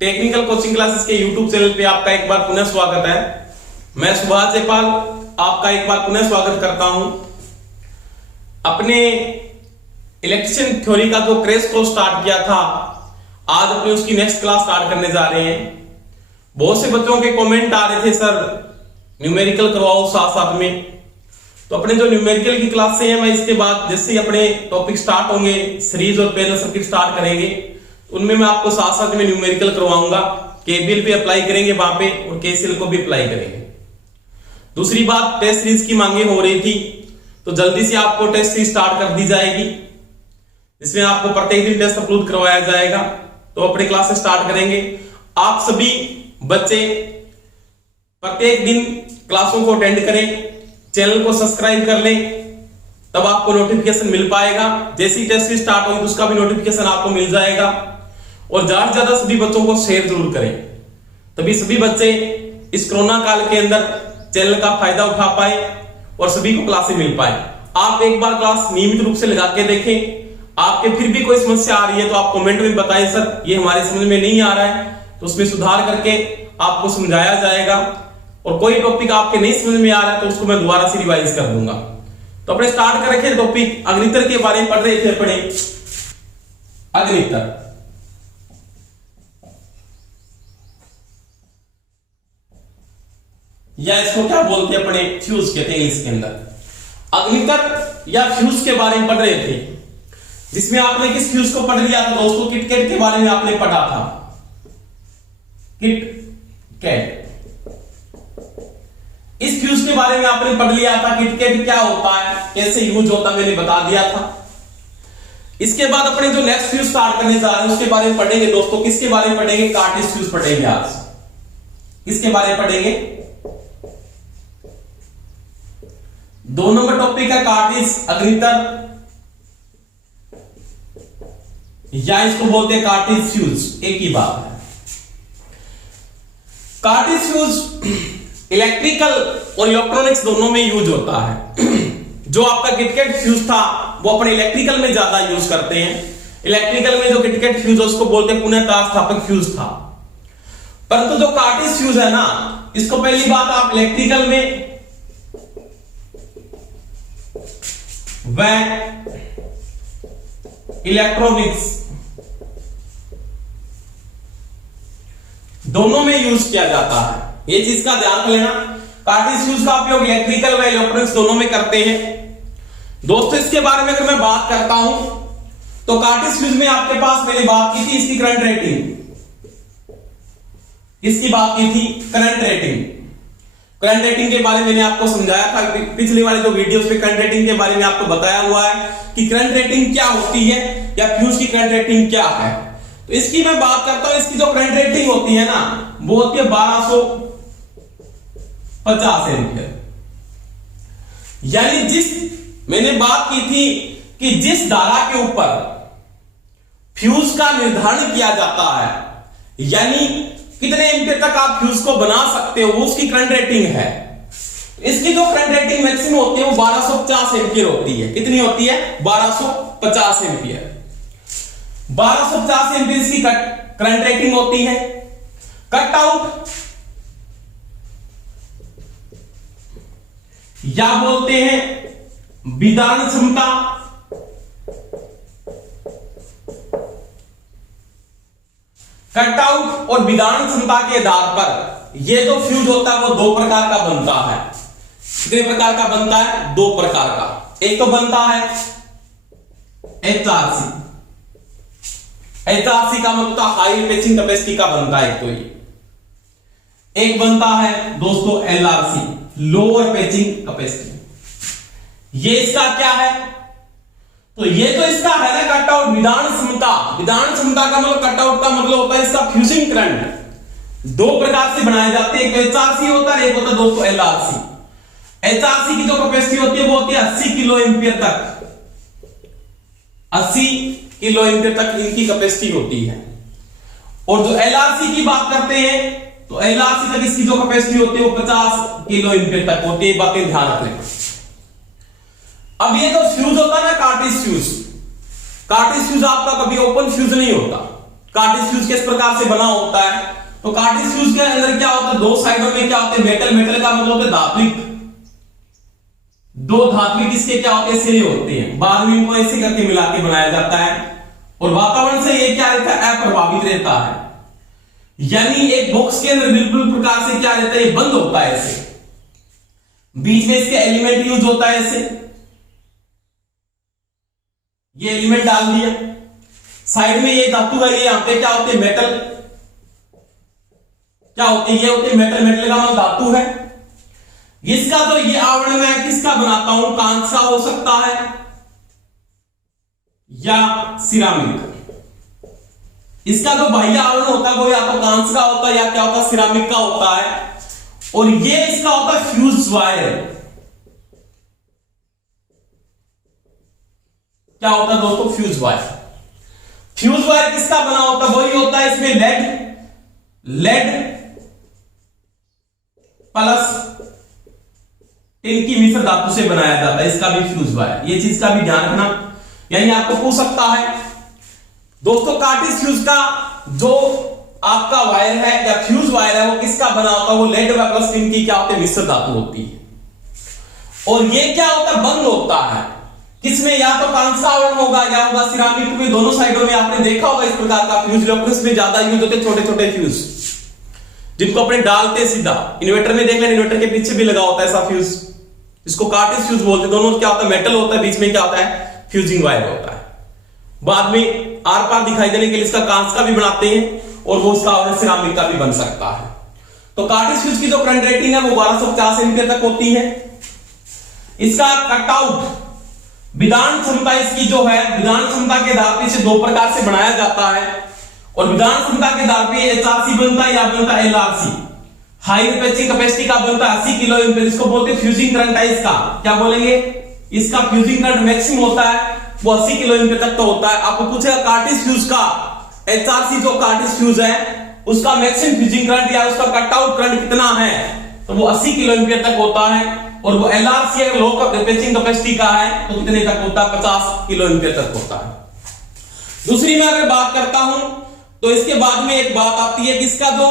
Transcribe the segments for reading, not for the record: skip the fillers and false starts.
Technical coaching classes के YouTube channel पे आपका एक बार पुनः स्वागत है। मैं सुभाष जयपाल आपका एक बार पुनः स्वागत करता हूं। अपने इलेक्ट्रिशियन थ्योरी का जो क्रैश कोर्स स्टार्ट किया था, आज अपने उसकी नेक्स्ट क्लास स्टार्ट करने जा रहे हैं। बहुत से बच्चों के कमेंट आ रहे थे, सर न्यूमेरिकल करवाओ साथ साथ में। तो अपने जो न्यूमेरिकल की क्लास से है, मैं इसके बाद जैसे ही अपने टॉपिक स्टार्ट होंगे, सीरीज और पैरेलल सर्किट स्टार्ट करेंगे, उनमें मैं आपको साथ साथ में न्यूमेरिकल करवाऊंगा। केवीएल पे अप्लाई करेंगे वहां पे और केसीएल को भी अप्लाई करेंगे। दूसरी बात, टेस्ट सीरीज की मांगे हो रही थी, तो जल्दी से आपको टेस्ट सीरीज स्टार्ट कर दी जाएगी, जिसमें आपको प्रत्येक दिन टेस्ट अपलोड करवाया जाएगा। तो अपने क्लासेस स्टार्ट करेंगे। आप सभी बच्चे प्रत्येक दिन क्लासों को अटेंड करें, चैनल को सब्सक्राइब कर लें, तब आपको नोटिफिकेशन मिल पाएगा। जैसी टेस्ट सीरीज स्टार्ट होगी उसका भी नोटिफिकेशन आपको मिल जाएगा। और ज्यादा से ज्यादा सभी बच्चों को शेयर जरूर करें, तभी सभी बच्चे इस कोरोना काल के अंदर चैनल का फायदा उठा पाए और सभी को क्लासें मिल पाए। आप एक बार क्लास नियमित रूप से लगा के देखें। आपके फिर भी कोई समस्या आ रही है तो आप कमेंट में बताएं, सर ये हमारे समझ में नहीं आ रहा है, तो उसमें सुधार करके आपको समझाया जाएगा। और कोई टॉपिक आपके नहीं समझ में आ रहा है तो उसको मैं दोबारा से रिवाइज कर दूंगा। तो अपने स्टार्ट कर रखे टॉपिक अग्नितर के बारे में पढ़ रहे थे अपने। अग्नितर या इसको क्या बोलते हैं अपने, फ्यूज कहते हैं इंग्लिश के अंदर। अग्नितर या फ्यूज के बारे में पढ़ रहे थे, जिसमें आपने किस फ्यूज को पढ़ लिया था दोस्तों? किटकैट के बारे में आपने पढ़ा था। किटकैट, इस फ्यूज के बारे में आपने पढ़ लिया था। किटकैट क्या होता है, कैसे यूज होता है, मैंने बता दिया था। इसके बाद अपने जो नेक्स्ट फ्यूज स्टार्ट करने जा रहे हैं उसके बारे में पढ़ेंगे दोस्तों। किसके बारे में पढ़ेंगे? कार्टेज फ्यूज पढ़ेंगे आज। किसके बारे में पढ़ेंगे? 2 नंबर टॉपिक है कार्टेज अग्नितर, या इसको बोलते हैं कार्टेज फ्यूज, एक ही बात है। कार्टेज फ्यूज इलेक्ट्रिकल और इलेक्ट्रॉनिक्स दोनों में यूज होता है। जो आपका किटकैट फ्यूज था वो अपने इलेक्ट्रिकल में ज्यादा यूज करते हैं। इलेक्ट्रिकल में जो किटकैट फ्यूज है उसको बोलते हैं पुनः स्थापक फ्यूज था। परंतु जो कार्टेज फ्यूज है ना, इसको पहली बात आप इलेक्ट्रिकल में व इलेक्ट्रॉनिक्स दोनों में यूज किया जाता है। ये चीज का ध्यान रख लेना। कार्टेज फ्यूज का उपयोग इलेक्ट्रिकल व इलेक्ट्रॉनिक्स दोनों में करते हैं दोस्तों। इसके बारे में अगर मैं बात करता हूं तो कार्टेज फ्यूज में आपके पास मैंने बात की थी इसकी करंट रेटिंग। इसकी बात की थी करंट रेटिंग। करंट रेटिंग के बारे में मैंने आपको समझाया था पिछले वाले जो वीडियोस पे। करंट रेटिंग के बारे में आपको बताया हुआ है कि करंट रेटिंग क्या होती है या फ्यूज की करंट रेटिंग क्या है। तो इसकी मैं बात करता हूं। इसकी जो करंट रेटिंग होती है ना, वो होती है 1250 एम्पियर। यानी जिस मैंने बात की थी कि जिस धारा के ऊपर फ्यूज का निर्धारण किया जाता है, यानी कितने एम्पियर तक आप फ्यूज को बना सकते हो, वो उसकी करंट रेटिंग है। इसकी जो करंट रेटिंग मैक्सिमम होती है वो 1250 एम्पियर होती है। कितनी होती है? 1250 एम्पियर। 1250 एम्पियर इसकी करंट रेटिंग होती है। कट आउट या बोलते हैं विदान क्षमता, कट आउट और विदान क्षमता के आधार पर ये जो फ्यूज होता है वो 2 प्रकार का बनता है। कितने प्रकार का बनता है? 2 प्रकार का। एक तो बनता है HRC। HRC का मतलब हाई पैचिंग कैपेसिटी का बनता है एक तो ये। एक बनता है दोस्तों LRC, लोअर पैचिंग कैपेसिटी। ये इसका क्या है? तो ये तो इसका है ना कट आउट विदान क्षमता। विदान क्षमता का मतलब, कट आउट का मतलब होता है इसका फ्यूजिंग करंट। 2 प्रकार से बनाए जाते हैं, एक HRC होता है, एक होता है दोस्तों LRC। HRC की जो कैपेसिटी होती है वो होती है 80 किलो एम्पियर तक। 80 किलो एम्पियर तक इनकी कैपेसिटी होती है। और जो LRC की बात करते हैं तो LRC तक इसकी जो कैपेसिटी होती है वो 50 किलो एम्पियर तक होती है। बातें ध्यान रख लेना। अब ये जो फ्यूज होता है ना कार्टेज फ्यूज, कार्टेज फ्यूज आपका कभी ओपन फ्यूज नहीं होता। कार्टिज फ्यूज किस प्रकार से बना होता है? तो कार्टिज फ्यूज के अंदर क्या होता है, दो साइडों में क्या होते हैं, मेटल, मेटल का मतलब होता है धात्विक, दो धात्विक इसके क्या होते हैं, सिरे होते हैं, बाद में इनको ऐसे करके मिला के बनाया जाता है और वातावरण से ये क्या रहता है, अप्रभावित रहता है। यानी एक बॉक्स के अंदर बिल्कुल प्रकार से क्या रहता है, ये बंद होता है ऐसे, बीच में इसके एलिमेंट यूज होता है ऐसे, ये एलिमेंट डाल दिया, साइड में ये धातु है, ये यहां पे क्या होते हैं, मेटल, क्या होते हैं, ये होते हैं मेटल, मेटल का मतलब धातु है। इसका तो ये आवरण मैं किसका बनाता हूं, कांच का हो सकता है या सिरामिक। इसका जो बाह्य आवरण होता है वो या तो कांच का होता है या क्या होता है, सिरामिक का होता है। और ये इसका होता है फ्यूज वायर। क्या होता है दोस्तों, फ्यूज वायर। फ्यूज वायर किसका बना होता है, वही होता है इसमें लेड प्लस टिन की मिश्र धातु से बनाया जाता है, इसका भी फ्यूज वायर। ये चीज का भी ध्यान रखना, यानी आपको पूछ सकता है दोस्तों, कार्टिज फ्यूज का जो आपका वायर है या फ्यूज वायर है वो किसका बना होता है, वो लेड व प्लस टिन की क्या होती है, मिश्र धातु होती है। और ये क्या होता है, बंद होता है किसमें, या तो कांच का आवरण होगा या होगा सिरामिक में। दोनों साइडों में आपने देखा होगा इस प्रकार का फ्यूज, इलेक्ट्रॉनिक्स में ज्यादा यूज होते छोटे छोटे फ्यूज, जिनको अपने डालते सीधा। इन्वर्टर में देख लें, इन्वर्टर के पीछे भी लगा होता है ऐसा फ्यूज, इसको कार्टिज फ्यूज बोलते हैं। दोनों क्या होता है, मेटल होता है, बीच में क्या होता है, फ्यूजिंग वायर होता है। बाद में आर पार दिखाई देने के लिए इसका कांच का भी बनाते हैं और वो इसका सिरामिक का भी बन सकता है। तो कार्टिज फ्यूज की जो करंट रेटिंग है वो 1250 एम्पीयर तक होती है। इसका कटआउट विदान क्षमता इसकी जो है, विदान क्षमता के आधार पर इसे दो प्रकार से बनाया जाता है और विदान क्षमता के आधार पर HRC बनता है या बनता है LRC। हाई रिपेचिंग कैपेसिटी का बनता है 80 किलो एम्पीयर, इसको बोलते हैं फ्यूजिंग करंट है इसका। क्या बोलेंगे, इसका फ्यूजिंग करंट मैक्सिमम होता है वो 80 किलो एम्पीयर तक तो होता है। आपको पूछेगा कार्टिज फ्यूज का HRC जो कार्टिज फ्यूज है उसका मैक्सिमम फ्यूजिंग करंट या उसका कट आउट करंट कितना है, तो वो 80 किलो एम्पीयर तक होता है। और वो LRC लो रिपेचिंग कैपेसिटी का है तो कितने तक होता है, 50 किलो एम्पीयर तक होता है। दूसरी मैं अगर बात करता हूं तो इसके बाद में एक बात आती है कि इसका जो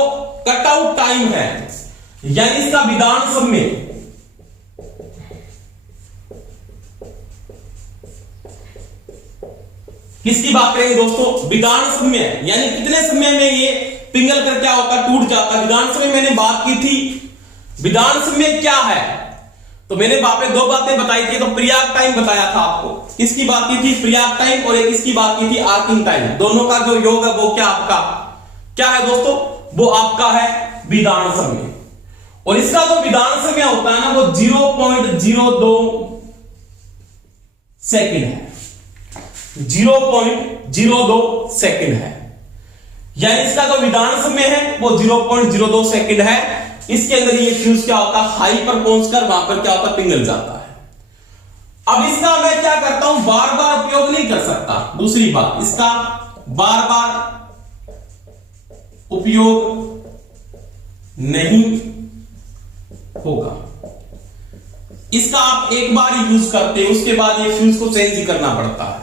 कट आउट टाइम है यानी इसका विदान समय, किसकी बात करेंगे दोस्तों, विदान समय, यानी कितने समय में ये पिघल कर क्या होता है, टूट जाता है। विदान समय मैंने बात की थी, विदान समय क्या है, तो मैंने दो बातें बताई थी। तो प्रियाग टाइम बताया था आपको, किसकी बात की थी, प्रियाग टाइम, और एक इसकी बात की थी आर्किंग टाइम। दोनों का जो योग है वो क्या आपका क्या है दोस्तों, वो आपका है विदान समय। और इसका जो विदान समय होता है ना वो 0.02 सेकंड है, 0.02 सेकंड है। यानी इसका जो विदान समय है वो 0.02 सेकंड है। इसके अंदर ये फ्यूज क्या होता है, हाई पर पहुंचकर वहां पर क्या होता है, पिघल जाता है। अब इसका मैं क्या करता हूं, बार बार उपयोग नहीं कर सकता। दूसरी बात, इसका बार बार उपयोग नहीं होगा। इसका आप एक बार यूज करते हैं, उसके बाद ये फ्यूज को चेंज करना पड़ता है।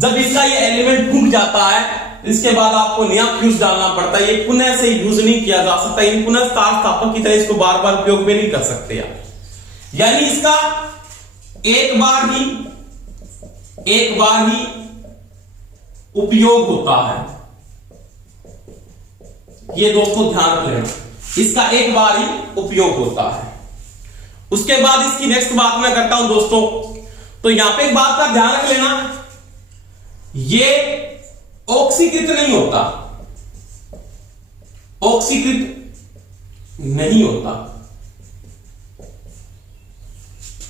जब इसका ये एलिमेंट फूक जाता है इसके बाद आपको नया फ्यूज डालना पड़ता है। ये पुनः से यूज नहीं किया जा सकता, इन पुनः तार स्थापक की तरह इसको बार बार उपयोग में नहीं कर सकते आप। यानी इसका एक बार ही उपयोग होता है। ये दोस्तों ध्यान रख लेना, इसका एक बार ही उपयोग होता है। उसके बाद इसकी नेक्स्ट बात मैं करता हूं दोस्तों, तो यहां पे एक बात का ध्यान रख लेना, ये ऑक्सीकृत नहीं होता, ऑक्सीकृत नहीं होता।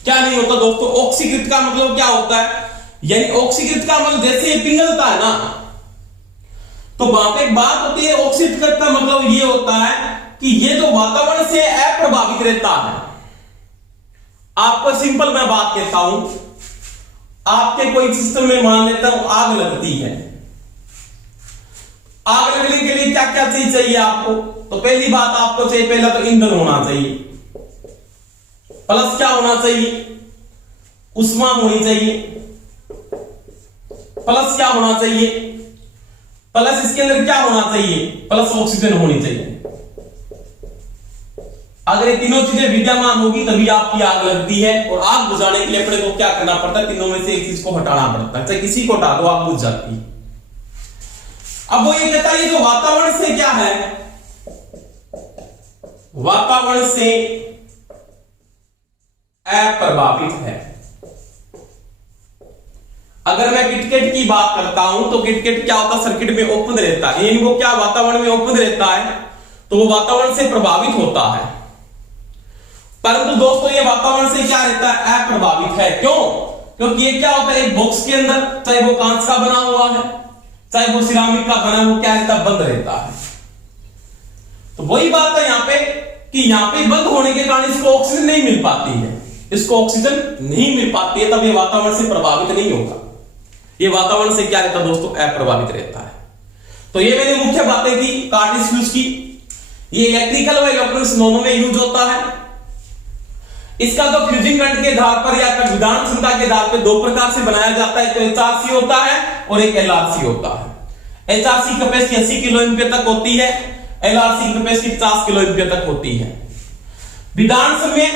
क्या नहीं होता दोस्तों, ऑक्सीकृत का मतलब क्या होता है, यानी ऑक्सीकृत का मतलब जैसे ये पिघलता है ना, तो वहां पे एक बात होती है, ऑक्सीकृत का मतलब ये होता है कि ये जो वातावरण से अप्रभावित रहता है। आपको सिंपल मैं बात कहता हूं, आपके कोई सिस्टम में मान लेता हूं आग लगती है, आग लगने के लिए क्या क्या चीज चाहिए आपको, तो पहली बात आपको चाहिए, पहला तो ईंधन होना चाहिए, प्लस क्या होना चाहिए, उष्मा होनी चाहिए, प्लस क्या होना चाहिए, प्लस इसके अंदर क्या होना चाहिए, प्लस ऑक्सीजन होनी चाहिए। अगर ये तीनों चीजें विद्यमान होगी तभी आपकी आग लगती है, और आग बुझाने के लिए अपने को क्या करना पड़ता है, तीनों में से एक चीज को हटाना पड़ता है। चाहे किसी को हटा दो आग बुझ जाती है। अब वो ये कहता है ये जो वातावरण से क्या है, वातावरण से अप्रभावित है। अगर मैं किटकिट की बात करता हूं तो किटकिट क्या होता है, सर्किट में ओपन रहता है, यानी वो क्या वातावरण में ओपन रहता है, तो वो वातावरण से प्रभावित होता है। परंतु दोस्तों ये वातावरण से क्या रहता है, अप्रभावित है। क्यों? क्योंकि ये क्या होता है, एक बॉक्स के अंदर, चाहे वो कांच का बना हुआ है, चाहे वो सिरामिक का बना, वो क्या रहता है, बंद रहता है। तो वही बात है यहां पे कि यहां पे बंद होने के कारण इसको ऑक्सीजन नहीं मिल पाती है, इसको ऑक्सीजन नहीं मिल पाती है, तब ये वातावरण से प्रभावित नहीं होगा। ये वातावरण से क्या रहता है दोस्तों, अप्रभावित रहता है। तो ये मेरी मुख्य बातें थी कार्टिस फ्यूज की। ये इलेक्ट्रिकल व इलेक्ट्रॉनिक्स दोनों में यूज होता है। इसका तो फ्यूजिंग करंट के आधार पर या विधान क्षमता के आधार पर दो प्रकार से बनाया जाता है, तो एचआरसी होता है और एक एलआरसी होता है। एचआरसी कैपेसिटी 80 किलो एम्पीयर तक होती है, एलआरसी कैपेसिटी 50 किलो एम्पीयर तक होती है। विधान समय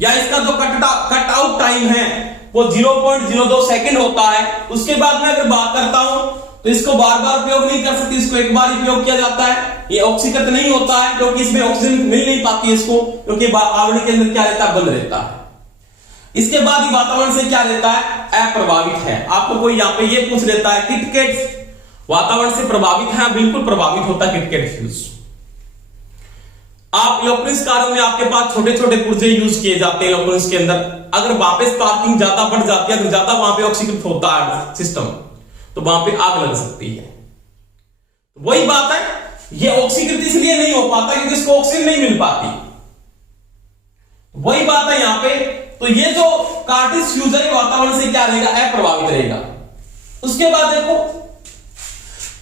या इसका जो कट आउट टाइम है वो 0.02 सेकंड होता है। उसके बाद में अगर बात करता हूं तो इसको बार बार उपयोग नहीं कर सकती, इसको एक बार उपयोग किया जाता है। ये ऑक्सीकृत नहीं होता है क्योंकि इसमें ऑक्सीजन मिल नहीं पाती है इसको, क्योंकि आवरण के अंदर क्या रहता है, बंद रहता है। इसके बाद ही वातावरण से क्या रहता है, अप्रभावित है। आपको कोई यहां पे ये पूछ लेता है किटकिट वातावरण से प्रभावित है, बिल्कुल प्रभावित होता है किटकिट फ्यूज। आप इलेक्ट्रॉनिक्स कार्यों में आपके पास छोटे छोटे पुर्जे यूज किए जाते हैं इलेक्ट्रॉनिक्स के अंदर। अगर वहां पे स्पार्किंग ज्यादा बढ़ जाती है, तो ज्यादा वहां पे ऑक्सीकृत होता है सिस्टम, तो वहां पे आग लग सकती है। तो वही बात है, ये ऑक्सीकृत इसलिए नहीं हो पाता क्योंकि इसको ऑक्सीजन नहीं मिल पाती। वही बात है यहां पे। तो ये जो कार्टिस फ्यूज है वातावरण से क्या रहेगा, अप्रभावित रहेगा। उसके बाद देखो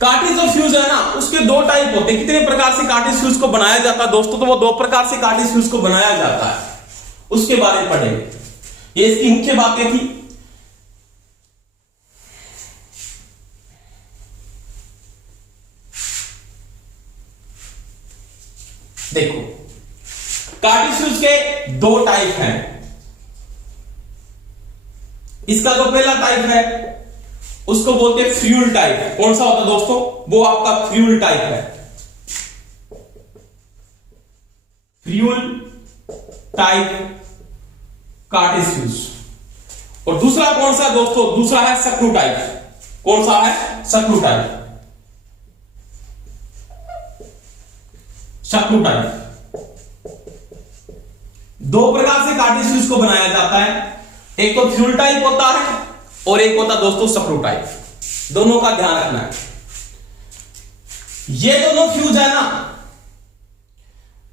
कार्टिस जो फ्यूज है ना, उसके दो टाइप होते हैं। कितने प्रकार से कार्टिस फ्यूज को बनाया जाता है दोस्तों, तो वो दो प्रकार से कार्टिस फ्यूज को बनाया जाता है, उसके बारे में पढ़ेंगे। ये इसकी मुख्य बातें थी। देखो कार्टिस फ्यूज के दो टाइप हैं। इसका जो पहला टाइप है उसको बोलते हैं फ्यूल टाइप। कौन सा होता है दोस्तों, वो आपका फ्यूल टाइप है, फ्यूल टाइप कार्टिस फ्यूज। और दूसरा कौन सा दोस्तों, दूसरा है सक्रू टाइप। कौन सा है, सक्रू टाइप। सक्रू टाइप दो प्रकार से कार्टिस फ्यूज को बनाया जाता है। एक तो फ्यूल टाइप होता है और एक होता दोस्तों सक्रू टाइप। दोनों का ध्यान रखना है। ये दोनों फ्यूज है ना,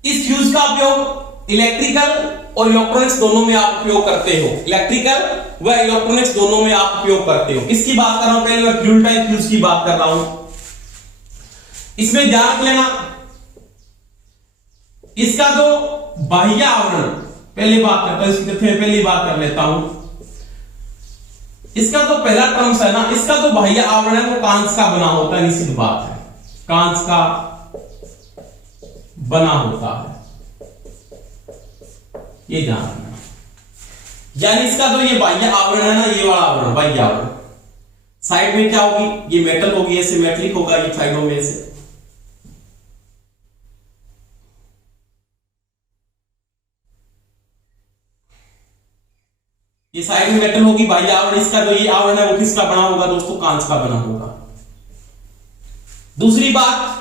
इस फ्यूज का उपयोग इलेक्ट्रिकल और इलेक्ट्रॉनिक्स दोनों में आप उपयोग करते हो। इलेक्ट्रिकल व इलेक्ट्रॉनिक्स दोनों में आप उपयोग करते हो। किसकी बात कर रहा हूं, पहले मैं फ्यूल टाइप फ्यूज की बात कर रहा हूं। इसमें ध्यान रख लेना, इसका जो बाह्य आवरण, पहली बात करता हूं, इसकी पहली बात कर लेता हूं। इसका जो पहला टर्म्स है ना, इसका जो बाह्य आवरण है वो कांच का बना होता है, निश्चित बात है, कांच का बना होता है, ये ध्यान रखना। यानी इसका जो ये बाह्य आवरण है ना, ये वाला आवरण, बाह्य आवरण, साइड में क्या होगी, ये मेटल होगी, ऐसे मेटलिक होगा, ये साइडों में से। ये साइड में मेटल होगी, बाह्य आवरण। इसका जो ये आवरण है वो किसका बना होगा दोस्तों, कांच का बना होगा। दूसरी बात,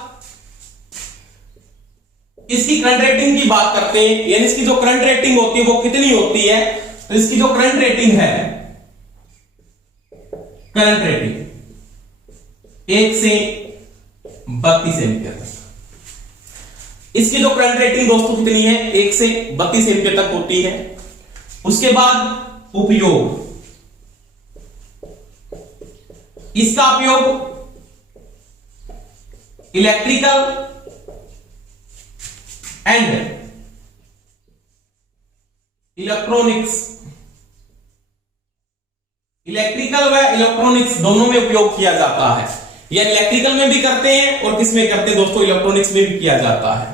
इसकी करंट रेटिंग की बात करते हैं, यानी इसकी जो करंट रेटिंग होती है वो कितनी होती है। तो इसकी जो करंट रेटिंग है, करंट रेटिंग 1 से 32 एम्पियर तक। इसकी जो करंट रेटिंग दोस्तों कितनी है, 1 से 32 एम्पियर तक होती है। उसके बाद उपयोग, इसका उपयोग इलेक्ट्रिकल एंड इलेक्ट्रॉनिक्स, इलेक्ट्रिकल व इलेक्ट्रॉनिक्स दोनों में उपयोग किया जाता है। या इलेक्ट्रिकल में भी करते हैं और किस में करते हैं दोस्तों, इलेक्ट्रॉनिक्स में भी किया जाता है।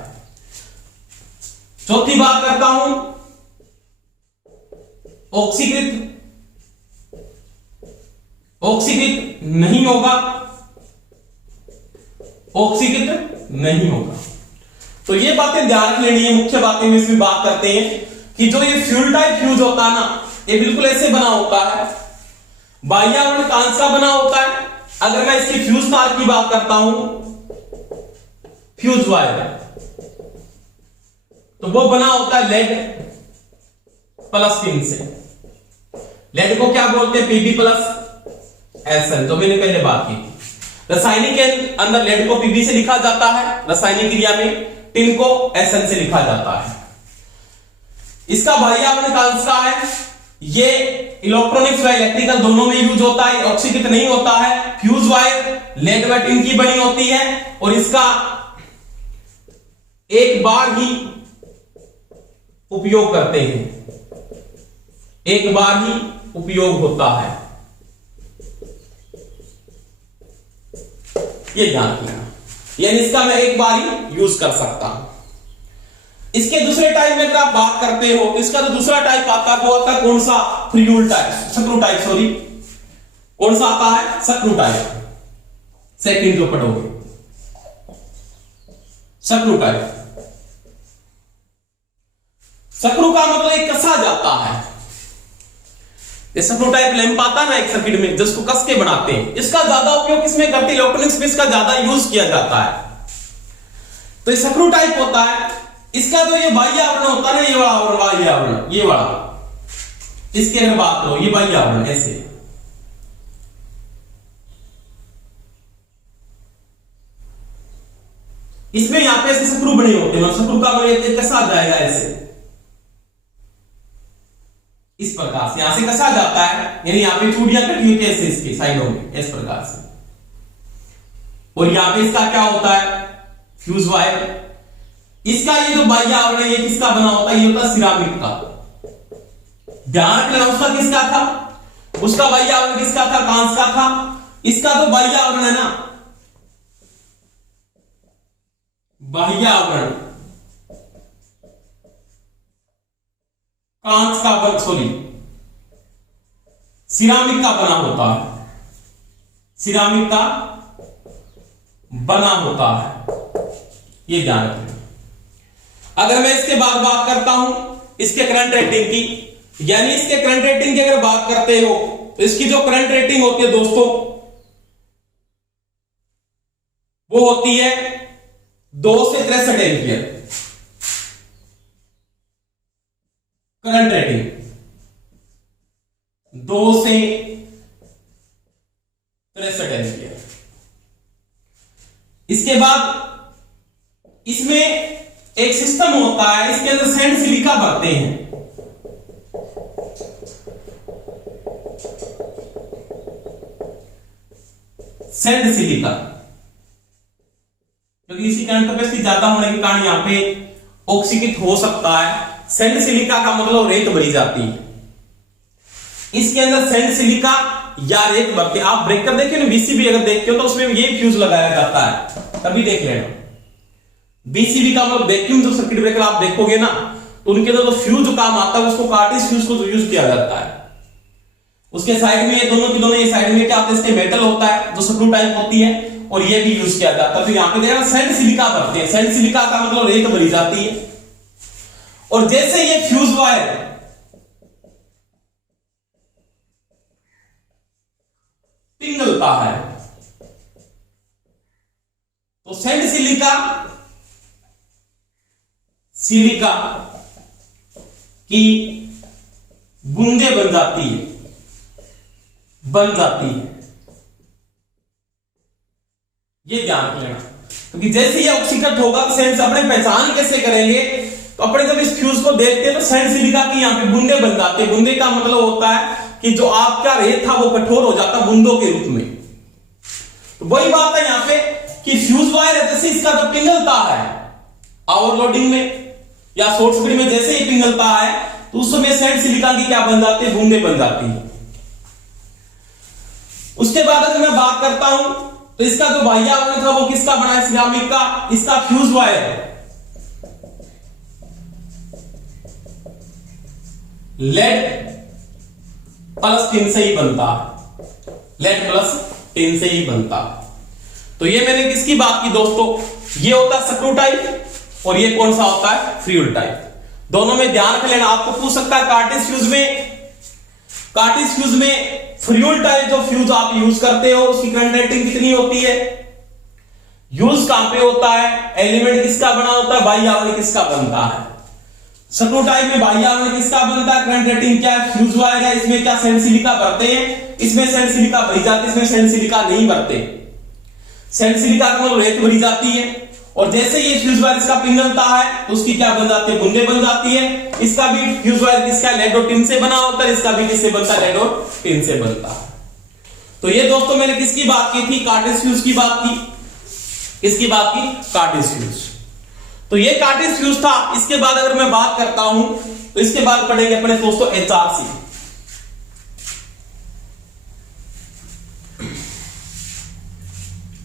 चौथी बात करता हूं, ऑक्सीकृत नहीं होगा, ऑक्सीकृत नहीं होगा। तो ये बातें ध्यान रख लेनी है, मुख्य बातें में इसमें बात करते हैं कि जो ये फ्यूल टाइप फ्यूज होता है ना, ये बिल्कुल ऐसे बना होता है, बाह्य आवरण कांच का बना होता है। अगर मैं इसके फ्यूज तार की बात करता हूं, फ्यूज वायर, तो वो बना होता है लेड प्लस पिन से। लेड को क्या बोलते हैं, पीबी प्लस एसएल, जो मैंने पहले बात की थी। रासायनिक के अंदर लेड को पीबी से लिखा जाता है, रासायनिक क्रिया में टिन को एसएल से लिखा जाता है। इसका बाह्य आवरण कांच का है, ये इलेक्ट्रॉनिक्स व इलेक्ट्रिकल दोनों में यूज होता है, ऑक्सीकृत नहीं होता है। फ्यूज वायर लेड व टिन की बनी होती है और इसका एक बार ही उपयोग करते हैं, एक बार ही उपयोग होता है, ये ध्यान रखना। यानी इसका मैं एक बार ही यूज कर सकता हूं। इसके दूसरे टाइप में अगर आप बात करते हो, इसका जो दूसरा टाइप आता है वो आता है कौन सा, fuel type, screw type, sorry कौन सा आता है, स्क्रू टाइप। सेकंड जो पढ़ोगे स्क्रू टाइप। स्क्रू का मतलब एक कसा जाता है। ये स्क्रू टाइप लैंप आता है ना एक सर्किट में, जिसको कस के बनाते हैं, इसका ज्यादा उपयोग किसमें करते हैं, इलेक्ट्रॉनिक्स में इसका ज्यादा यूज किया जाता है। तो ये स्क्रू टाइप होता है। इसका जो ये बाह्य आवरण होता है ना, ये वाला और बाह्य आवरण, ये वाला, इसकी अगर बात करो, ये बाह्य आवरण ऐसे, इसमें यहां पे ऐसे स्क्रू बने होते हैं, स्क्रू का कसा जाएगा ऐसे, इस प्रकार से यहां से कसा जाता है, यानी यहां पे चूड़ियां कटी हुई ऐसे इसके साइडों में इस प्रकार से। और यहां पे इसका क्या होता है, फ्यूज वायर। इसका ये जो बाह्य आवरण है, ये किसका बना होता है, ये होता है सिरामिक का। ध्यान रखना, उसका किसका था, उसका बाह्य आवरण किसका था, कांच का था। इसका जो बाह्य आवरण है ना, बाह्य आवरण कांच का बन, सॉरी सिरामिक का बना होता है, सिरामिक का बना होता है, ये ध्यान रखना। अगर मैं इसके बाद बात करता हूं इसके करंट रेटिंग की, यानी इसके करंट रेटिंग की अगर बात करते हो तो इसकी जो करंट रेटिंग होती है दोस्तों, वो होती है 2 से 63 एम्पियर करंट रेटिंग, 2 से 63 एम्पियर। इसके बाद इसमें एक सिस्टम होता है, इसके अंदर सैंड सिलिका भरते हैं। सैंड सिलिका, क्योंकि इसी करंट कैपेसिटी ज्यादा होने के कारण यहां पे ऑक्सीकृत हो सकता है। सैंड सिलिका का मतलब रेत भरी जाती है, इसके अंदर सैंड सिलिका या रेत भरते। आप ब्रेकर देखिए ना, बीसीबी अगर देखते हो तो उसमें ये फ्यूज लगाया जाता है, तभी देख लेना। बीसीबी का मतलब वैक्यूम जो सर्किट ब्रेकर आप देखोगे ना, तो उनके अंदर जो फ्यूज जो काम आता है उसको कार्टिज फ्यूज को यूज किया जाता है। उसके साइड में ये दोनों की दोनों, ये साइड में क्या होता है, इसके मेटल होता है जो स्क्रू टाइप होती है, और ये भी यूज किया जाता है। तो यहां पे देखना सैंड सिलिका भरते हैं, सैंड सिलिका का मतलब रेत भरी जाती है। और जैसे ये फ्यूज वायर पिघलता है तो सैंड सिलिका की बूंदे बन जाती है, ये ध्यान रख लेना। क्योंकि जैसे ये ऑक्सीकृत होगा तो सैंड, अपने पहचान कैसे करेंगे, तो अपने जब इस फ्यूज को देखते हैं तो सैंड सिलिका की यहां पे बूंदे बन जाते हैं। बूंदे का मतलब होता है कि जो आपका रेत था वो कठोर हो जाता है बूंदों के रूप में। तो वही बात है यहां पे कि फ्यूज वायर है, जैसे इसका जो पिघलता है ओवरलोडिंग में या शॉर्ट सर्किट में, जैसे ही पिघलता है तो उस समय सैंड सिलिका की क्या बन जाती है, बूंदे बन जाती है। उसके बाद अगर मैं बात करता हूं तो इसका जो बाह्य आवरण था वो किसका बना है? सिरामिक का। इसका fuse wire lead plus tin से ही बनता है, लेड प्लस टिन से ही बनता है। तो ये मैंने किसकी बात की दोस्तों? ये होता है स्क्रू टाइप और ये कौन सा होता है? Fuel type. दोनों में ध्यान रख लेना, आपको पूछ सकता है कार्टेज फ्यूज में फ्यूल टाइप जो फ्यूज आप यूज करते हो उसकी करंट रेटिंग कितनी होती है? यूज कहां पे होता है? एलिमेंट किसका बना होता है? बाह्य आवरण किसका बनता है? स्क्रू टाइप में बाह्य आवरण किसका बनता है? करंट रेटिंग क्या है? फ्यूज वायर है। इसमें क्या सैंड सिलिका भरते हैं? इसमें सैंड सिलिका भरी जाती है, इसमें सैंड सिलिका नहीं भरते। सैंड सिलिका का मतलब रेत भरी जाती है। और जैसे ये फ्यूज वायर इसका पिघलता है तो उसकी क्या बन जाती है? बूंदे बन जाती है। इसका भी फ्यूज वायर किसका? लेड और टिन से बना होता है। इसका भी किससे बनता है? लेड और टिन से बनता है। तो ये दोस्तों मैंने किसकी बात की थी? कार्टेज फ्यूज की बात की। किसकी बात की? Cartridge fuse. तो ये कार्टेज फ्यूज था। इसके बाद अगर मैं बात करता हूं तो इसके बाद पढ़ेंगे अपने दोस्तों HRC।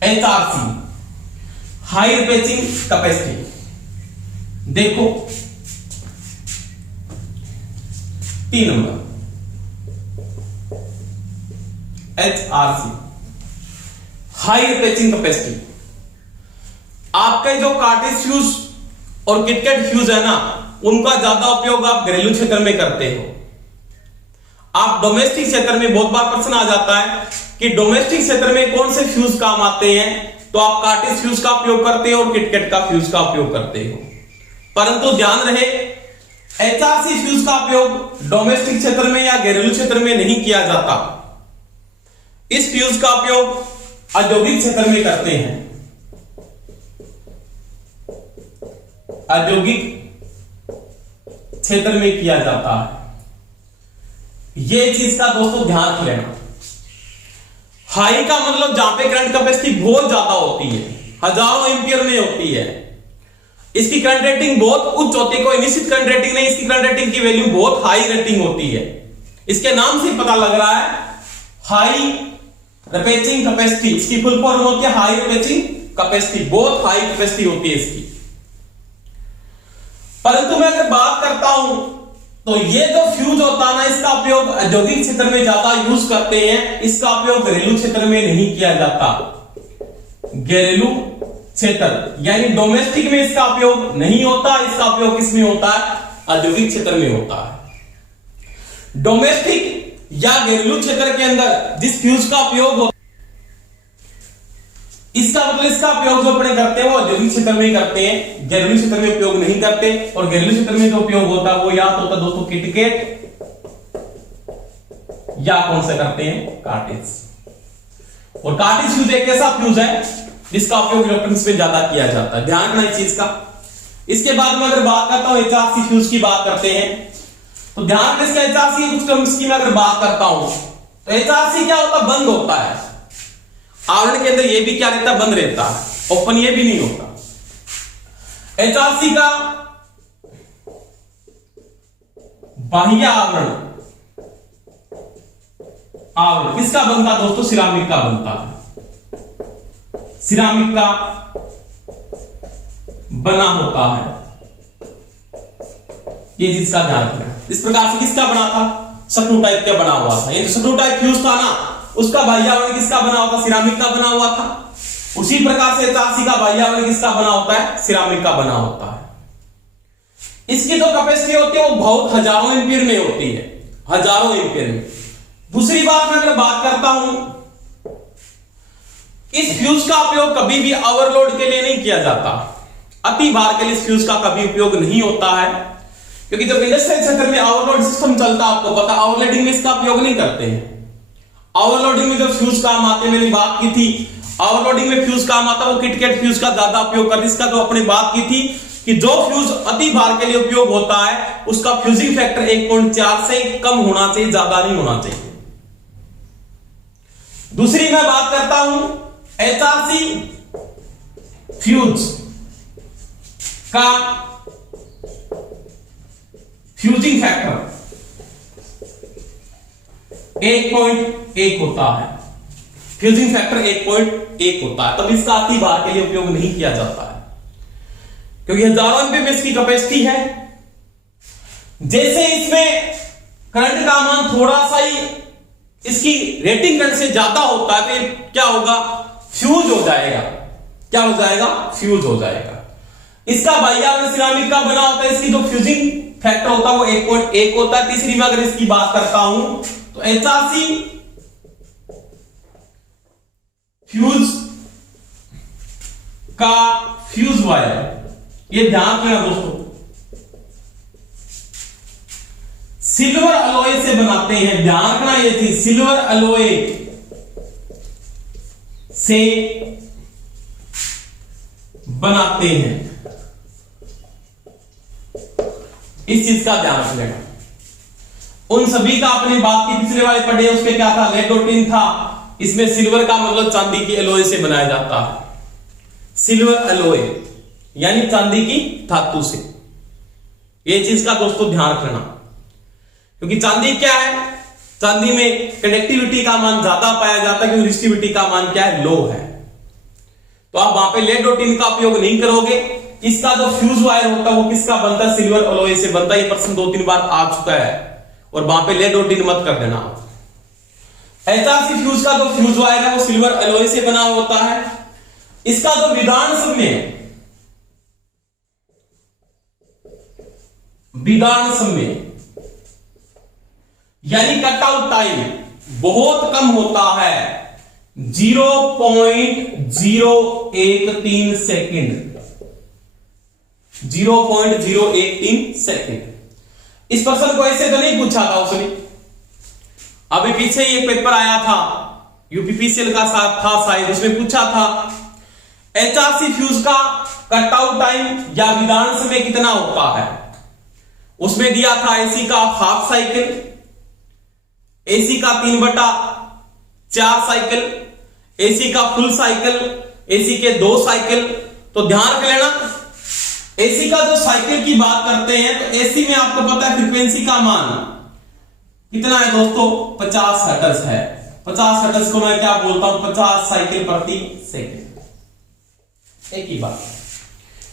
HRC high rupturing capacity. देखो 3 नंबर HRC हाई रिपेचिंग कैपेसिटी। आपके जो कार्टेज फ्यूज और किटकैट फ्यूज है ना, उनका ज्यादा उपयोग आप घरेलू क्षेत्र में करते हो। आप डोमेस्टिक क्षेत्र में बहुत बार प्रश्न आ जाता है कि डोमेस्टिक क्षेत्र में कौन से फ्यूज काम आते हैं, तो आप कार्टेज फ्यूज का उपयोग करते हो और किटकैट का फ्यूज का उपयोग करते हो। परंतु ध्यान रहे HRC फ्यूज का उपयोग डोमेस्टिक क्षेत्र में या घरेलू क्षेत्र में नहीं किया जाता। इस फ्यूज का उपयोग औद्योगिक क्षेत्र में करते हैं। औद्योगिक क्षेत्र में किया जाता है। यह चीज का दोस्तों ध्यान रख लेना। हाई का मतलब जहां पे करंट कैपेसिटी बहुत ज्यादा होती है, हजारों एम्पियर में होती है। इसकी करंट रेटिंग बहुत उच्च होती है, कोई निश्चित करंट रेटिंग नहीं, इसकी करंट रेटिंग की वैल्यू बहुत हाई रेटिंग होती है। इसके नाम से पता लग रहा है हाई रिपेचिंग कैपेसिटी। इसकी फुल फॉर्म होती है हाई रिपेचिंग कैपेसिटी, बहुत हाई कैपेसिटी होती है इसकी। परंतु मैं अगर बात करता हूं तो ये जो फ्यूज होता है ना, इसका उपयोग औद्योगिक क्षेत्र में ज्यादा यूज करते हैं। इसका उपयोग घरेलू क्षेत्र में नहीं किया जाता। घरेलू क्षेत्र यानी डोमेस्टिक में इसका उपयोग नहीं होता। इसका उपयोग किसमें होता है? औद्योगिक क्षेत्र में होता है। डोमेस्टिक या घरेलू क्षेत्र के अंदर जिस फ्यूज का उपयोग होता है, इसका मतलब इसका उपयोग जो अपने करते हैं वो औद्योगिक क्षेत्र में करते हैं, घरेलू क्षेत्र में उपयोग नहीं करते। और घरेलू क्षेत्र में जो उपयोग होता है वो या तो होता है दोस्तों किटकैट या कौन सा करते हैं? कार्टेज। और कार्टेज फ्यूज एक ऐसा फ्यूज है जिसका उपयोग इलेक्ट्रॉनिक्स में ज्यादा किया जाता है। ध्यान रखना इस चीज का। इसके बाद में अगर बात करता हूं HRC फ्यूज की बात करते हैं तो ध्यान रखना इसका HRC कुछ टर्म्स की मैं अगर बात करता हूं तो HRC क्या होता है? बंद होता है। आवरण के अंदर ये भी क्या रहता है? बंद रहता है, ओपन ये भी नहीं होता। HRC का बाह्य आवरण किसका बनता है दोस्तों? सिरामिक का बनता है। सिरामिक का बना होता है। ये चीज का ध्यान रखना। इस प्रकार से किसका बना था? स्क्रू टाइप का बना हुआ था। ये जो स्क्रू टाइप फ्यूज था ना, उसका बाह्य आवरण किसका बना हुआ था? सिरामिक का बना हुआ था। उसी प्रकार से HRC का बाह्य आवरण किसका बना होता है? सिरामिक का बना होता है। इसकी जो कैपेसिटी होती है वो बहुत हजारों एम्पियर में होती है, हजारों एम्पियर में। दूसरी बात मैं अगर बात करता हूं, इस फ्यूज का उपयोग कभी भी ओवरलोड के लिए नहीं किया जाता। अति भार के लिए इस फ्यूज का कभी उपयोग नहीं होता है, क्योंकि जब इंडस्ट्रियल क्षेत्र में ओवरलोड सिस्टम चलता है, आपको पता, ओवरलोडिंग में इसका उपयोग नहीं करते हैं। ओवरलोडिंग में जब फ्यूज काम आते हैं, मैंने बात की थी ओवरलोडिंग में फ्यूज काम आता है, वो किटकैट फ्यूज का ज्यादा उपयोग करते हैं। इसका जो अपने बात की थी कि जो फ्यूज अति भार के लिए उपयोग होता है उसका फ्यूजिंग फैक्टर 1.4 से कम होना चाहिए, ज्यादा नहीं होना चाहिए। दूसरी मैं बात करता हूं HRC फ्यूज का फ्यूजिंग फैक्टर 1.1 होता है। फ्यूजिंग फैक्टर 1.1 होता है, तब इसका अति भार के लिए उपयोग नहीं किया जाता है क्योंकि हजारों एमपीएम इसकी कैपेसिटी है। जैसे इसमें करंट का मान थोड़ा सा ही इसकी रेटिंग करंट से ज्यादा होता है तो क्या होगा, फ्यूज हो जाएगा। क्या हो जाएगा, फ्यूज हो जाएगा। इसका बाह्य आवरण सिरामिक का बना होता है, इसकी जो फ्यूजिंग फैक्टर होता है वो 1.1 होता है। तीसरी में अगर इसकी बात करता हूं तो HRC फ्यूज का फ्यूज वायर, ये ध्यान रखना दोस्तों, सिल्वर अलॉय से बनाते हैं। ध्यान रखना ये चीज, सिल्वर अलॉय से बनाते हैं, इस चीज का ध्यान रखना। उन सभी का आपने बात की पिछले वाले पढ़े, उसके क्या था, लेड और टिन था। इसमें सिल्वर का मतलब चांदी की एलॉय से बनाया जाता है, सिल्वर अलॉय यानी चांदी की धातु से। ये चीज का दोस्तों ध्यान रखना, क्योंकि चांदी क्या है, चांदी में कंडक्टिविटी का मान ज्यादा पाया जाता है क्योंकि रेजिस्टिविटी का मान क्या है, लो है। तो आप वहां पे लेड और टिन का उपयोग नहीं करोगे। इसका जो फ्यूज वायर होता है वो किसका बनता है, सिल्वर अलॉय से बनता है। ये प्रश्न 2-3 बार आ चुका है और वहां पे लेड और टिन मत कर देना। HRC फ्यूज का जो फ्यूज वायर है वो सिल्वर अलॉय से बना होता है। इसका जो विधान समय यानी कट आउट टाइम बहुत कम होता है, 0.013 सेकेंड, 0.013 सेकेंड। इस प्रश्न को ऐसे तो नहीं पूछा था उसने, अभी पीछे ही एक पेपर आया था यूपीपीसीएल का साथ था शायद, उसमें पूछा था HRC फ्यूज का कट आउट टाइम या विधान समय कितना होता है। उसमें दिया था एसी का हाफ साइकिल, एसी का 3/4 साइकिल, एसी का फुल साइकिल, एसी के 2 साइकिल। तो ध्यान रख लेना, एसी का जो साइकिल की बात करते हैं तो एसी में आपको पता है फ्रीक्वेंसी का मान कितना है दोस्तों, 50 हर्ट्ज है। 50 हर्ट्ज को मैं क्या बोलता हूं, 50 साइकिल प्रति सेकंड। एक ही बात,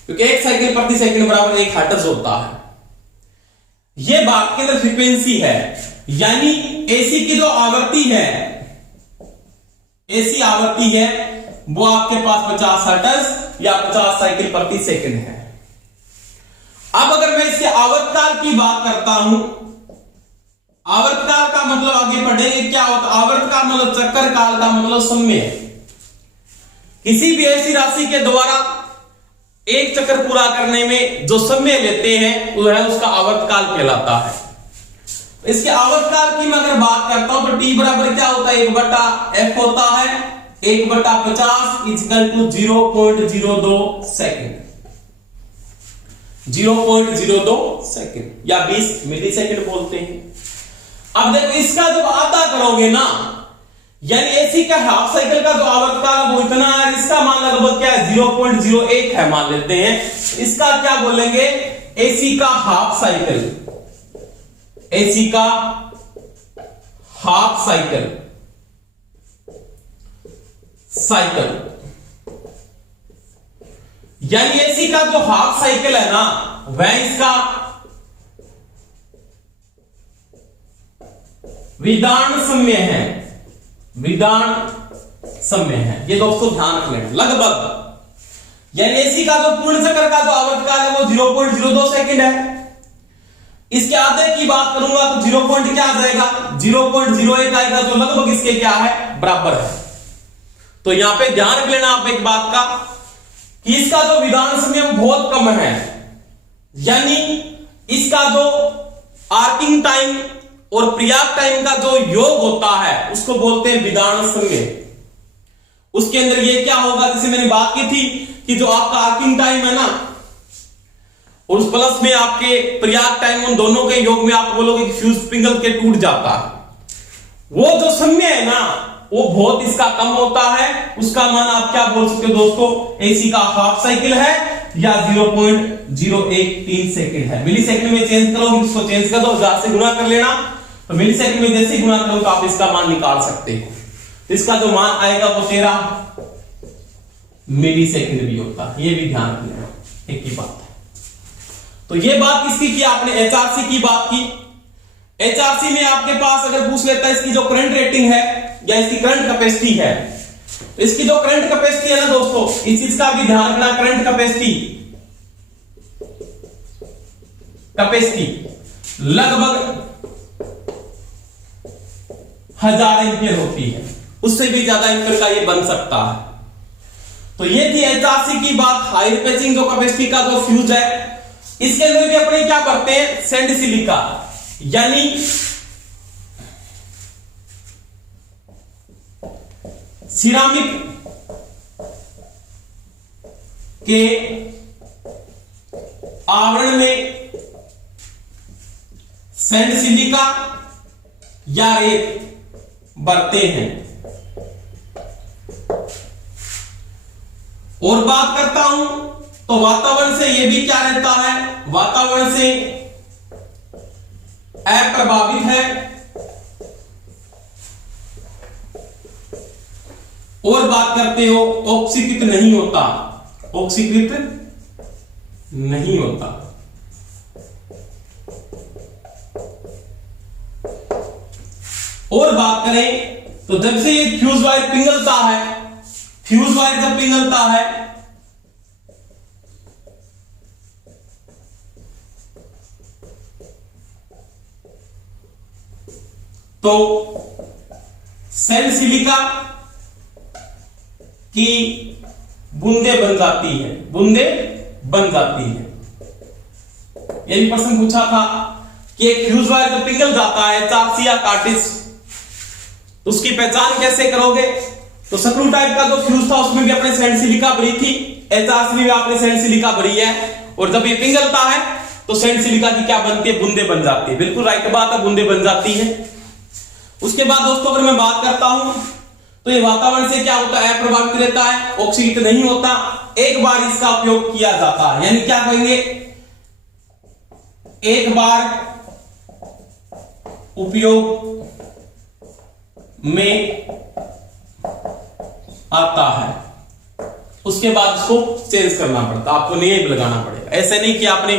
क्योंकि 1 साइकिल प्रति सेकंड बराबर 1 हर्ट्ज होता है। यह बात के अंदर फ्रीक्वेंसी है, यानी एसी की जो आवृत्ति है, एसी आवृत्ति है वो आपके पास 50 हर्ट्ज या 50 साइकिल प्रति सेकंड है। अब अगर मैं इसके आवर्तकाल की बात करता हूं, आवर्तकाल का मतलब आगे पढ़ेंगे क्या होता है। आवर्तकाल मतलब चक्कर काल का मतलब समय। किसी भी ऐसी राशि के द्वारा एक चक्कर पूरा करने में जो समय लेते हैं वो है उसका आवर्तकाल कहलाता है। इसके आवर्तकाल की मैं अगर बात करता हूं तो टी बराबर क्या होता है, 1/f होता है। 1/50 इक्वल टू 0.02 सेकेंड, 0.02 सेकेंड या 20 मिली सेकेंड बोलते हैं। अब देखो इसका जब आधा करोगे ना, यानी एसी का हाफ साइकिल का जो आवर्तकाल है वो इतना है, इसका मान लगभग क्या है, 0.01 है मान लेते हैं। इसका क्या बोलेंगे, एसी का हाफ साइकिल, एसी का हाफ साइकिल यानी एसी का जो हाफ साइकिल है ना वह इसका विदान समय है, विदान समय है। ये दोस्तों ध्यान रख लें, लगभग यानी एसी का जो पूर्ण चक्कर का जो आवर्तकाल है वो 0.02 सेकंड है। इसके आधे की बात करूंगा तो 0. क्या आ जाएगा, 0.01 आएगा, जो लगभग इसके क्या है, बराबर है। तो यहां पे ध्यान रख लेना आप एक बात का कि इसका जो विधान समय बहुत कम है, यानी इसका जो आर्किंग टाइम और प्रयाग टाइम का जो योग होता है उसको बोलते हैं विधान समय। उसके अंदर ये क्या होगा, जैसे मैंने बात की थी कि जो आपका आर्किंग टाइम है ना और उस प्लस में आपके प्रयाग टाइम, उन दोनों के योग में आप बोलोगे कि फ्यूज पिघल के टूट जाता है। वो जो समय है ना वो बहुत इसका कम होता है, उसका मान आप क्या बोल सकते हो दोस्तों, एसी का हाफ साइकिल है या 0.013 सेकंड है। मिली सेकंड में चेंज करोगे, इसको चेंज कर दो, 1000 से गुणा कर लेना, तो मिली सेकंड में जैसे गुणा करो तो आप इसका मान निकाल सकते हो। तो इसका जो मान आएगा वो 13 मिली सेकेंड भी होता है। ये भी ध्यान रखना, एक ही बात है। तो ये बात किसकी की आपने, एचआरसी की बात की। एचआरसी में आपके पास अगर पूछ लेता है इसकी जो करंट रेटिंग है या इसकी करंट कैपेसिटी है, तो इसकी जो करंट कैपेसिटी है ना दोस्तों, इस चीज का भी ध्यान रखना। करंट कैपेसिटी लगभग 1000 एम्पियर होती है, उससे भी ज्यादा एम्पियर का ये बन सकता है। तो ये थी एचआरसी की बात, हाई रिपेचिंग जो कैपेसिटी का जो फ्यूज है। इसके अंदर भी अपने क्या करते हैं, सैंड सिलिका यानी सिरामिक के आवरण में सैंड सिलिका या रेत भरते हैं। और बात करता हूं तो वातावरण से ये भी क्या रहता है, वातावरण से अप्रभावित है। और बात करते हो ऑक्सीकृत नहीं होता, ऑक्सीकृत नहीं होता। और बात करें तो जब से ये फ्यूज वायर पिघलता है, फ्यूज वायर जब पिघलता है तो सैंड सिलिका की बूंदे बन जाती है, बूंदे बन जाती है। ये भी प्रश्न पूछा था कि एक फ्यूज वायर जब पिघल जाता है, एचआरसी या कार्टिज, तो उसकी पहचान कैसे करोगे। तो स्क्रू टाइप का जो फ्यूज था उसमें भी अपने सैंड सिलिका भरी थी, एचआरसी में भी आपने सैंड सिलिका भरी है। और जब ये पिघलता है तो सैंड सिलिका की क्या बनती है, बूंदे बन जाती है। बिल्कुल राइट बात है, बूंदे बन जाती है। उसके बाद दोस्तों अगर मैं बात करता हूं तो ये वातावरण से क्या होता है, अप्रभावित रहता है, ऑक्सीकृत नहीं होता। एक बार इसका उपयोग किया जाता है, यानी क्या कहेंगे, एक बार उपयोग में आता है, उसके बाद इसको चेंज करना पड़ता है, आपको नहीं लगाना पड़ेगा। ऐसे नहीं कि आपने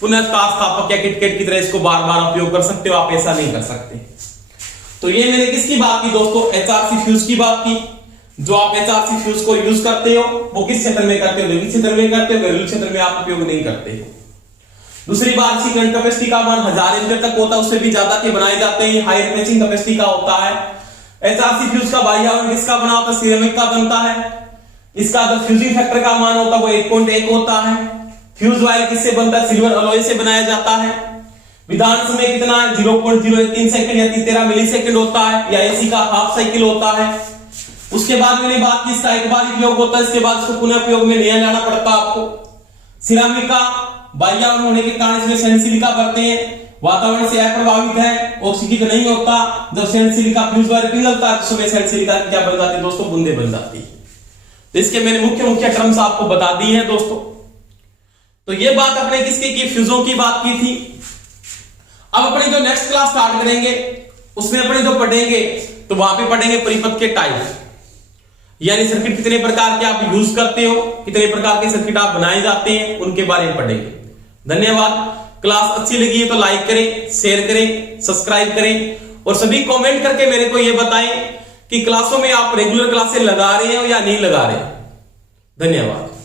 पुनः स्थापक या किटकेट की तरह इसको बार बार उपयोग कर सकते हो, आप ऐसा नहीं कर सकते। तो ये मैंने किसकी बात की दोस्तों, एचआरसी फ्यूज की बात की। जो आप एचआरसी फ्यूज को यूज करते हो वो किस क्षेत्र में करते हो, औद्योगिक क्षेत्र में करते हो, घरेलू क्षेत्र में आप उपयोग नहीं करते हो। दूसरी बात, इसकी करंट कैपेसिटी का मान 1000 एम्पीयर तक होता है, उससे भी ज्यादा के बनाए जाते हैं। हाई रिपेचिंग कैपेसिटी का होता है। एचआरसी फ्यूज का बाह्य आवरण किसका बना होता है, सिरेमिक का बनता है। इसका जो फ्यूजिंग फैक्टर का मान होता है वो 1.1 होता है। फ्यूज वायर किससे बनता है, सिल्वर अलॉय से बनाया जाता है। विधान समय कितना है, 0.013 सेकंड या 13 मिली सेकंड होता है, या एसी का हाफ साइकिल होता है। उसके बाद मैंने बात की इसका एक बार उपयोग होता है, इसके बाद इसको पुनः उपयोग में नहीं लाना पड़ता आपको। सिरामिक का बाह्य आवरण होने के कारण इसमें सैंड सिलिका भरते हैं, वातावरण से अप्रभावित है, ऑक्सीकृत नहीं होता। जब सैंड सिलिका फ्यूज वायर पिघलता है तो उसमें सैंड सिलिका क्या बन जाती है दोस्तों, बूंदे बन जाती है। तो इसके मैंने मुख्य टर्म्स आपको बता दी है दोस्तों। तो ये बात अपने किसकी की, फ्यूजों की बात की थी। अब अपने जो नेक्स्ट क्लास स्टार्ट करेंगे उसमें अपने जो पढ़ेंगे तो वहां पे पढ़ेंगे परिपथ के टाइप, यानी सर्किट कितने प्रकार के आप यूज करते हो, कितने प्रकार के सर्किट आप बनाए जाते हैं, उनके बारे में पढ़ेंगे। धन्यवाद। क्लास अच्छी लगी है तो लाइक करें, शेयर करें, सब्सक्राइब करें और सभी कमेंट करके मेरे को यह बताएं कि क्लासों में आप रेगुलर क्लासेस लगा रहे हो या नहीं लगा रहे। धन्यवाद।